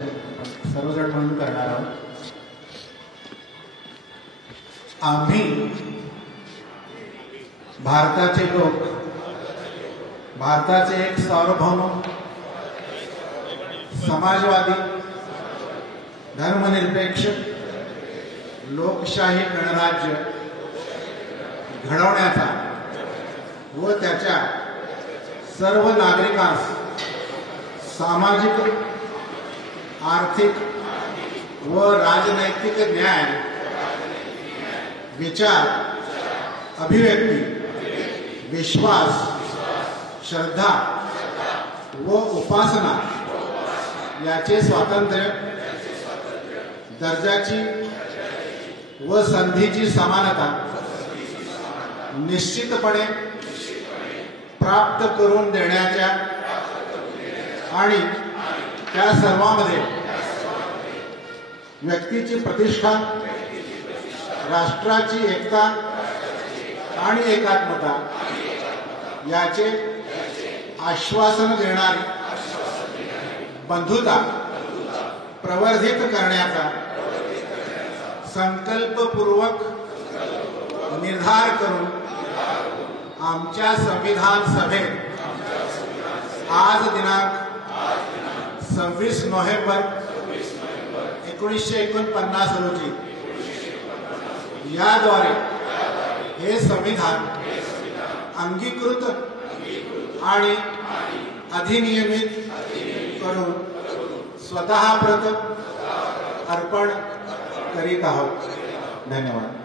सर्वजण म्हणून करणार आहोत। आम्ही भारताचे लोक, भारताचे एक सार्वभौम समाजवादी धर्मनिरपेक्ष लोकशाही गणराज्य घडवण्याचा व त्याच्या सर्व नागरिकांस सामाजिक, आर्थिक व राजनैतिक न्याय, विचार, अभिव्यक्ती, विश्वास, श्रद्धा व उपासना याचे स्वातंत्र्य, दर्जाची व संधीची समानता निश्चितपणे प्राप्त करून देण्याच्या आणि त्या सर्वांमध्ये व्यक्तीची प्रतिष्ठा, राष्ट्राची एकता आणि एकात्मता याचे आश्वासन देणारी बंधुता प्रवर्धित करण्याचा संकल्पपूर्वक निर्धार करून आमच्या संविधान सभेत आज दिनांक 26 नोव्हेंबर 1949 रोजी याद्वारे हे संविधान अंगीकृत आणि अधिनियमित करून स्वतः प्रत अर्पण करीत आहोत। धन्यवाद।